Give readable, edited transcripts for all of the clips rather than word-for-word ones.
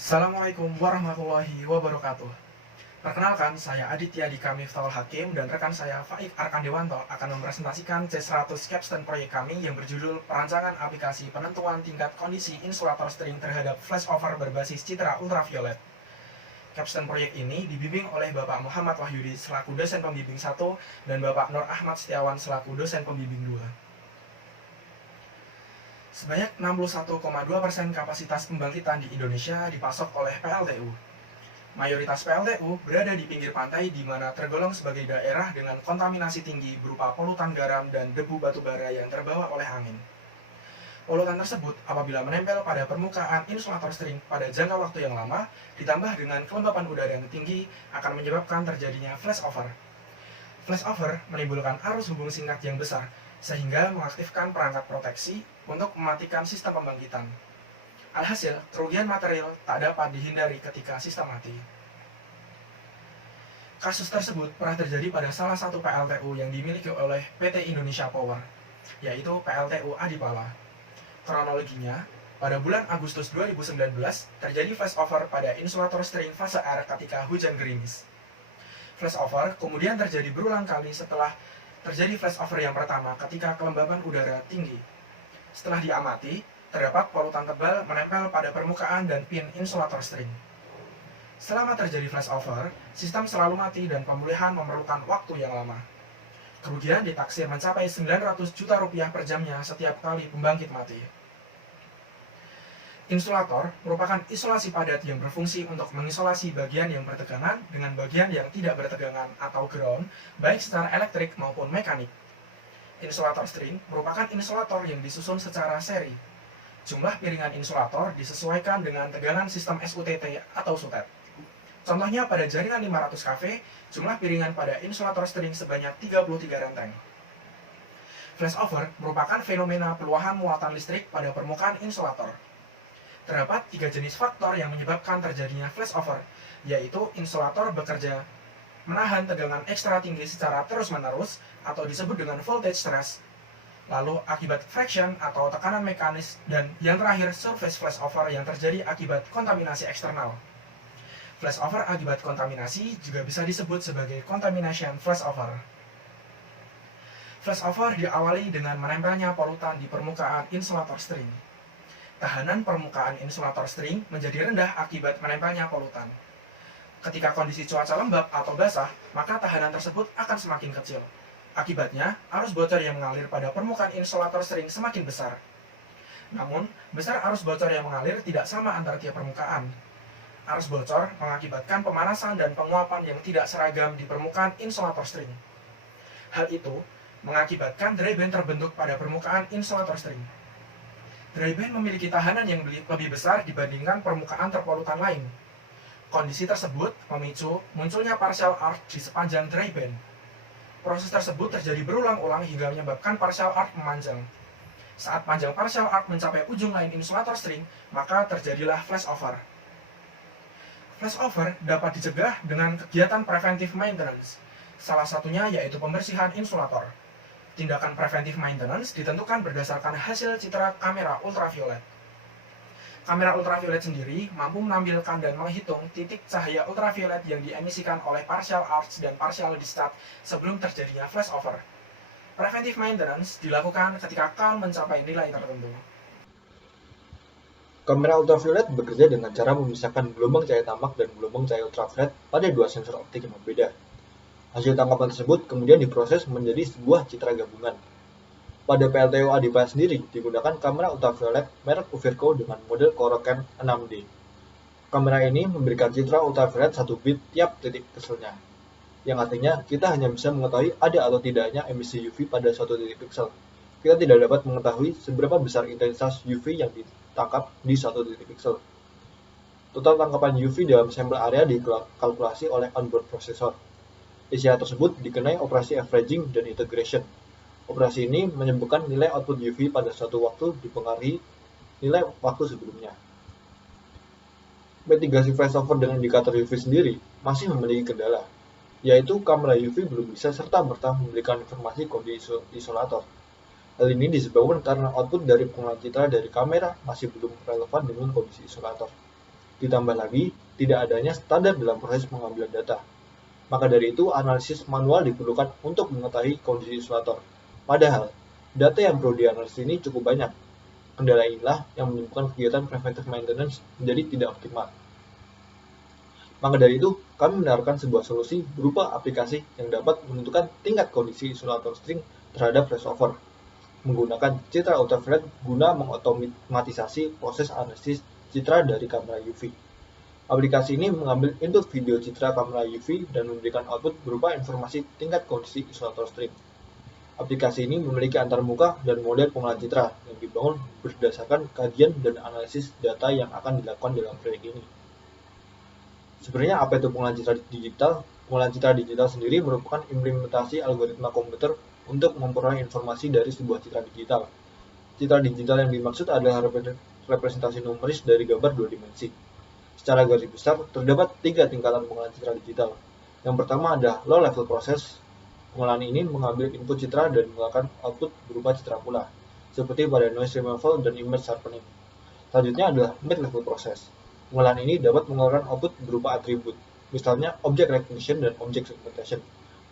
Assalamualaikum warahmatullahi wabarakatuh. Perkenalkan, saya Aditya Dika Miftahul Hakim dan rekan saya Faik Arkan Dewanto akan mempresentasikan C100 capstone proyek kami yang berjudul Perancangan Aplikasi Penentuan Tingkat Kondisi Insulator String terhadap Flashover berbasis citra ultraviolet. Capstone proyek ini dibimbing oleh Bapak Muhammad Wahyudi selaku dosen pembimbing 1 dan Bapak Nur Ahmad Setiawan selaku dosen pembimbing 2. Sebanyak 61,2% kapasitas pembangkitan di Indonesia dipasok oleh PLTU. Mayoritas PLTU berada di pinggir pantai di mana tergolong sebagai daerah dengan kontaminasi tinggi berupa polutan garam dan debu batubara yang terbawa oleh angin. Polutan tersebut apabila menempel pada permukaan insulator string pada jangka waktu yang lama, ditambah dengan kelembapan udara yang tinggi, akan menyebabkan terjadinya flashover. Flashover menimbulkan arus hubung singkat yang besar, sehingga mengaktifkan perangkat proteksi untuk mematikan sistem pembangkitan. Alhasil, kerugian material tak dapat dihindari ketika sistem mati. Kasus tersebut pernah terjadi pada salah satu PLTU yang dimiliki oleh PT Indonesia Power, yaitu PLTU Adipala. Kronologinya, pada bulan Agustus 2019 terjadi flashover pada insulator string fase R ketika hujan gerimis. Flashover kemudian terjadi berulang kali setelah terjadi flashover yang pertama ketika kelembaban udara tinggi. Setelah diamati, terdapat polutan tebal menempel pada permukaan dan pin insulator string. Selama terjadi flashover, sistem selalu mati dan pemulihan memerlukan waktu yang lama. Kerugian ditaksir mencapai 900 juta rupiah per jamnya setiap kali pembangkit mati. Insulator merupakan isolasi padat yang berfungsi untuk mengisolasi bagian yang bertegangan dengan bagian yang tidak bertegangan atau ground, baik secara elektrik maupun mekanik. Insulator string merupakan insulator yang disusun secara seri. Jumlah piringan insulator disesuaikan dengan tegangan sistem SUTT atau SUTET. Contohnya pada jaringan 500 kV, jumlah piringan pada insulator string sebanyak 33 renteng. Flashover merupakan fenomena peluahan muatan listrik pada permukaan insulator. Terdapat 3 jenis faktor yang menyebabkan terjadinya flashover, yaitu insulator bekerja menahan tegangan ekstra tinggi secara terus-menerus atau disebut dengan voltage stress, lalu akibat friction atau tekanan mekanis, dan yang terakhir surface flashover yang terjadi akibat kontaminasi eksternal. Flashover akibat kontaminasi juga bisa disebut sebagai contamination flashover. Flashover diawali dengan menempelnya polutan di permukaan insulator string. Tahanan permukaan insulator string menjadi rendah akibat menempelnya polutan. Ketika kondisi cuaca lembab atau basah, maka tahanan tersebut akan semakin kecil. Akibatnya, arus bocor yang mengalir pada permukaan insulator string semakin besar. Namun, besar arus bocor yang mengalir tidak sama antar tiap permukaan. Arus bocor mengakibatkan pemanasan dan penguapan yang tidak seragam di permukaan insulator string. Hal itu mengakibatkan dry band terbentuk pada permukaan insulator string. Dry band memiliki tahanan yang lebih besar dibandingkan permukaan terpolutan lain. Kondisi tersebut memicu munculnya partial arc di sepanjang dry band. Proses tersebut terjadi berulang-ulang hingga menyebabkan partial arc memanjang. Saat panjang partial arc mencapai ujung lain insulator string, maka terjadilah flashover. Flashover dapat dicegah dengan kegiatan preventive maintenance. Salah satunya yaitu pembersihan insulator. Tindakan preventive maintenance ditentukan berdasarkan hasil citra kamera ultraviolet. Kamera ultraviolet sendiri mampu menampilkan dan menghitung titik cahaya ultraviolet yang diemisikan oleh partial arcs dan partial discharge sebelum terjadinya flashover. Preventive maintenance dilakukan ketika count mencapai nilai tertentu. Kamera ultraviolet bekerja dengan cara memisahkan gelombang cahaya tamak dan gelombang cahaya ultraviolet pada 2 sensor optik yang berbeda. Hasil tangkapan tersebut kemudian diproses menjadi sebuah citra gabungan. Pada PLTU Adipala sendiri digunakan kamera ultraviolet merek Uvirco dengan model ColourCam 6D. Kamera ini memberikan citra ultraviolet 1 bit tiap titik pixelnya, yang artinya kita hanya bisa mengetahui ada atau tidaknya emisi UV pada suatu titik pixel. Kita tidak dapat mengetahui seberapa besar intensitas UV yang ditangkap di suatu titik pixel. Total tangkapan UV dalam sampel area dikalkulasi oleh onboard processor. Istilah tersebut dikenai operasi averaging dan integration. Operasi ini menyebutkan nilai output UV pada suatu waktu dipengaruhi nilai waktu sebelumnya. Mitigasi flashover dengan indikator UV sendiri masih memiliki kendala, yaitu kamera UV belum bisa serta-merta memberikan informasi kondisi isolator. Hal ini disebabkan karena output dari pengolahan citra dari kamera masih belum relevan dengan kondisi isolator. Ditambah lagi, tidak adanya standar dalam proses pengambilan data. Maka dari itu, analisis manual diperlukan untuk mengetahui kondisi isolator. Padahal, data yang perlu dianalisis ini cukup banyak. Kendala inilah yang menyebabkan kegiatan preventive maintenance menjadi tidak optimal. Maka dari itu, kami menawarkan sebuah solusi berupa aplikasi yang dapat menentukan tingkat kondisi isolator string terhadap flashover menggunakan citra ultraviolet guna mengotomatisasi proses analisis citra dari kamera UV. Aplikasi ini mengambil input video citra kamera UV dan memberikan output berupa informasi tingkat kondisi isolator string. Aplikasi ini memiliki antarmuka dan model pengolahan citra yang dibangun berdasarkan kajian dan analisis data yang akan dilakukan dalam proyek ini. Sebenarnya apa itu pengolahan citra digital? Pengolahan citra digital sendiri merupakan implementasi algoritma komputer untuk memperoleh informasi dari sebuah citra digital. Citra digital yang dimaksud adalah representasi numeris dari gambar dua dimensi. Secara garis besar, terdapat 3 tingkatan pengolahan citra digital. Yang pertama adalah low level process. Pengolahan ini mengambil input citra dan mengeluarkan output berupa citra pula, seperti pada noise removal dan image sharpening. Selanjutnya adalah mid level process. Pengolahan ini dapat mengeluarkan output berupa atribut, misalnya object recognition dan object segmentation.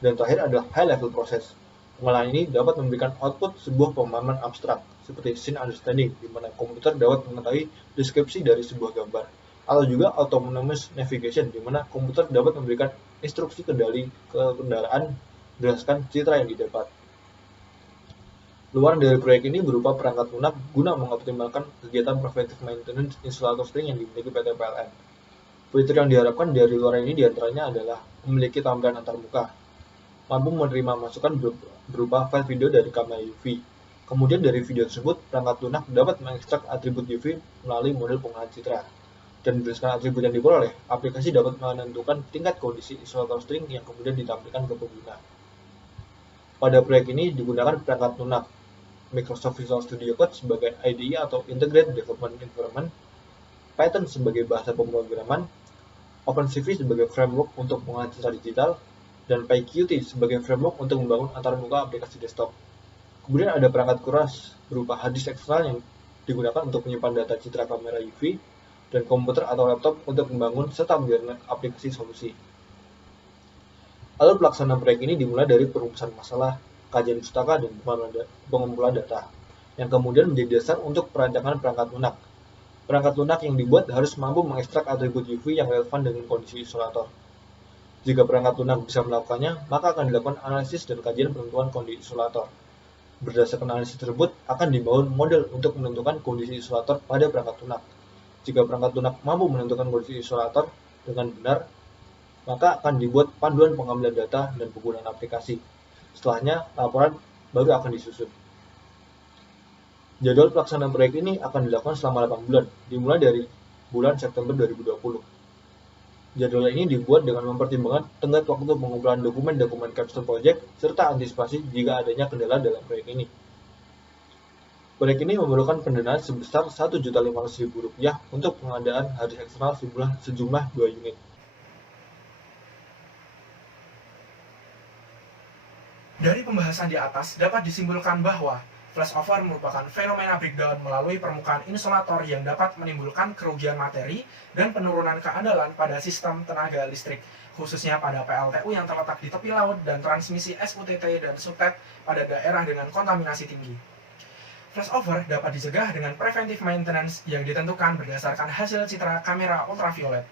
Dan terakhir adalah high level process. Pengolahan ini dapat memberikan output sebuah pemahaman abstrak, seperti scene understanding, di mana komputer dapat mengetahui deskripsi dari sebuah gambar. Atau juga autonomous navigation, di mana komputer dapat memberikan instruksi kendali ke kendaraan berdasarkan citra yang didapat. Luaran dari proyek ini berupa perangkat lunak guna mengoptimalkan kegiatan preventive maintenance insulator string yang dimiliki PT PLN. Fitur yang diharapkan dari luaran ini diantaranya adalah memiliki tampilan antarmuka, mampu menerima masukan berupa file video dari kamera UV. Kemudian dari video tersebut, perangkat lunak dapat mengekstrak atribut UV melalui model pengolahan citra. Dan berdasarkan atribut yang diperoleh, aplikasi dapat menentukan tingkat kondisi isolator string yang kemudian ditampilkan ke pengguna. Pada proyek ini digunakan perangkat lunak Microsoft Visual Studio Code sebagai IDE atau Integrated Development Environment, Python sebagai bahasa pemrograman, OpenCV sebagai framework untuk pengolahan citra digital, dan PyQt sebagai framework untuk membangun antarmuka aplikasi desktop. Kemudian ada perangkat kuras berupa hard disk eksternal yang digunakan untuk menyimpan data citra kamera UV, dan komputer atau laptop untuk membangun serta menjalankan aplikasi solusi. Alur pelaksanaan proyek ini dimulai dari perumusan masalah, kajian pustaka, dan pengumpulan data, yang kemudian menjadi dasar untuk perancangan perangkat lunak. Perangkat lunak yang dibuat harus mampu mengekstrak atribut UV yang relevan dengan kondisi isolator. Jika perangkat lunak bisa melakukannya, maka akan dilakukan analisis dan kajian penentuan kondisi isolator. Berdasarkan analisis tersebut, akan dibangun model untuk menentukan kondisi isolator pada perangkat lunak. Jika perangkat lunak mampu menentukan kondisi isolator dengan benar, maka akan dibuat panduan pengambilan data dan penggunaan aplikasi. Setelahnya, laporan baru akan disusun. Jadwal pelaksanaan proyek ini akan dilakukan selama 8 bulan, dimulai dari bulan September 2020. Jadwal ini dibuat dengan mempertimbangkan tenggat waktu pengumpulan dokumen-dokumen capstone project, serta antisipasi jika adanya kendala dalam proyek ini. Proyek ini memerlukan pendanaan sebesar Rp1.500.000 untuk pengadaan hard disk eksternal sejumlah 2 unit. Dari pembahasan di atas dapat disimpulkan bahwa flashover merupakan fenomena breakdown melalui permukaan insulator yang dapat menimbulkan kerugian materi dan penurunan keandalan pada sistem tenaga listrik, khususnya pada PLTU yang terletak di tepi laut dan transmisi SUTT dan SUTET pada daerah dengan kontaminasi tinggi. Flashover dapat dicegah dengan preventive maintenance yang ditentukan berdasarkan hasil citra kamera ultraviolet.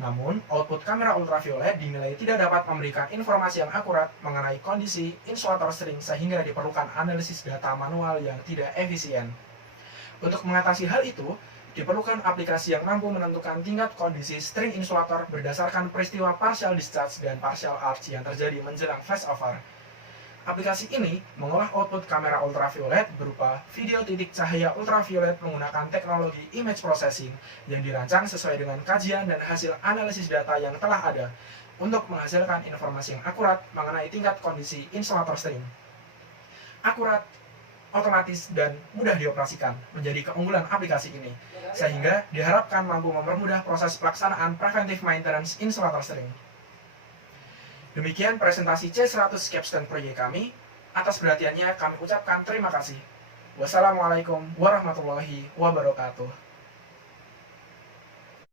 Namun, output kamera ultraviolet dinilai tidak dapat memberikan informasi yang akurat mengenai kondisi insulator string sehingga diperlukan analisis data manual yang tidak efisien. Untuk mengatasi hal itu, diperlukan aplikasi yang mampu menentukan tingkat kondisi string insulator berdasarkan peristiwa partial discharge dan partial arc yang terjadi menjelang flashover. Aplikasi ini mengolah output kamera ultraviolet berupa video titik cahaya ultraviolet menggunakan teknologi image processing yang dirancang sesuai dengan kajian dan hasil analisis data yang telah ada untuk menghasilkan informasi yang akurat mengenai tingkat kondisi insulator string. Akurat, otomatis, dan mudah dioperasikan menjadi keunggulan aplikasi ini, sehingga diharapkan mampu mempermudah proses pelaksanaan preventive maintenance insulator string. Demikian presentasi C100 capstone proyek kami. Atas perhatiannya kami ucapkan terima kasih. Wassalamualaikum warahmatullahi wabarakatuh.